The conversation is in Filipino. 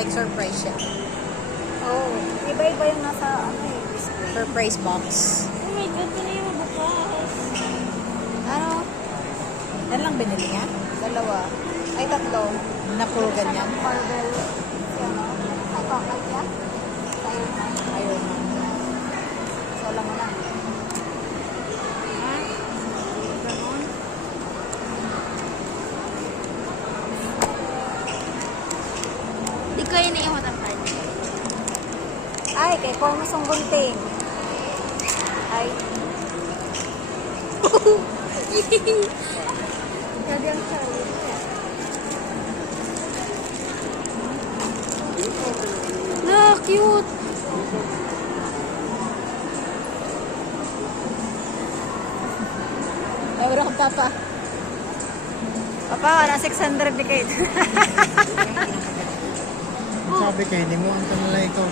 Like surprise siya. Oh, iba-iba yung nasa ano eh, display. Surprise box. Oh my God, ito na yung mabukas. Ano? Yan lang binili niya? Dalawa. Ay, tatlo. Na puro ganyan. Marvel. Si ano? Ay, kakay niya. Iron Man. Ayun. So, alam mo na. Ha? Ganon. Di ko yun naiwan ang card. Ay, kay Cormusong Gunting. Ay. Kagyan siya. Look, cute. Ay, wala kang papa. Papa, wala 600 ni Kate. Sabi kayo, hindi mo ang tanalay ko.